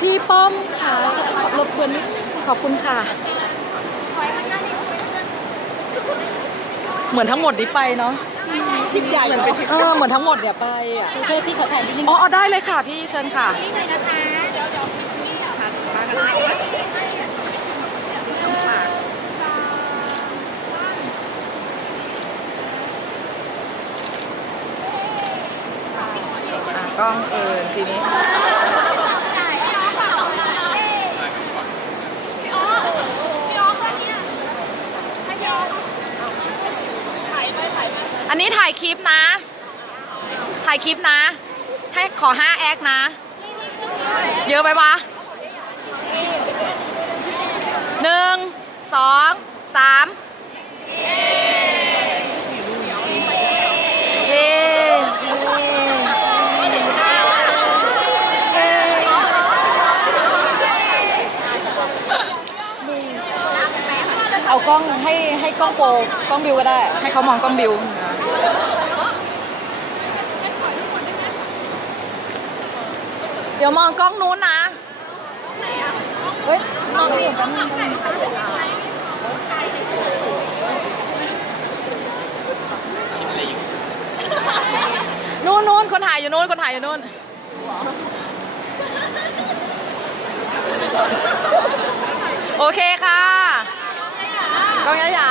พี่ป้อมค่ะรบกวนนิดขอบคุณค่ะ เหมือนทั้งหมดนี้ไปเนาะทริปใหญ่เหมือนเป็นทริปเออเหมือนทั้งหมดเนี่ยไปอะโอเคพี่ขอถ่ายนิดนึงอ๋อได้เลยค่ะพี่เชิญค่ะนี่เลยนะคะอะกล้องเอินทีนี้ อันนี้ถ่ายคลิปนะ ถ่ายคลิปนะ ให้ขอห้าแอคนะ เยอะไปปะหนึ่งสองสามเฮ้ เอากล้องให้ให้กล้องโปรกล้องบิวก็ได้ ให้เขามองกล้องบิวเดี๋ยวมองกล้องนู้นนะเฮ้ยมองนี่กันนู่นนู่นคนถ่ายอยู่นู่นคนถ่ายอยู่นู่นโอเคค่ะกล้องยะหยา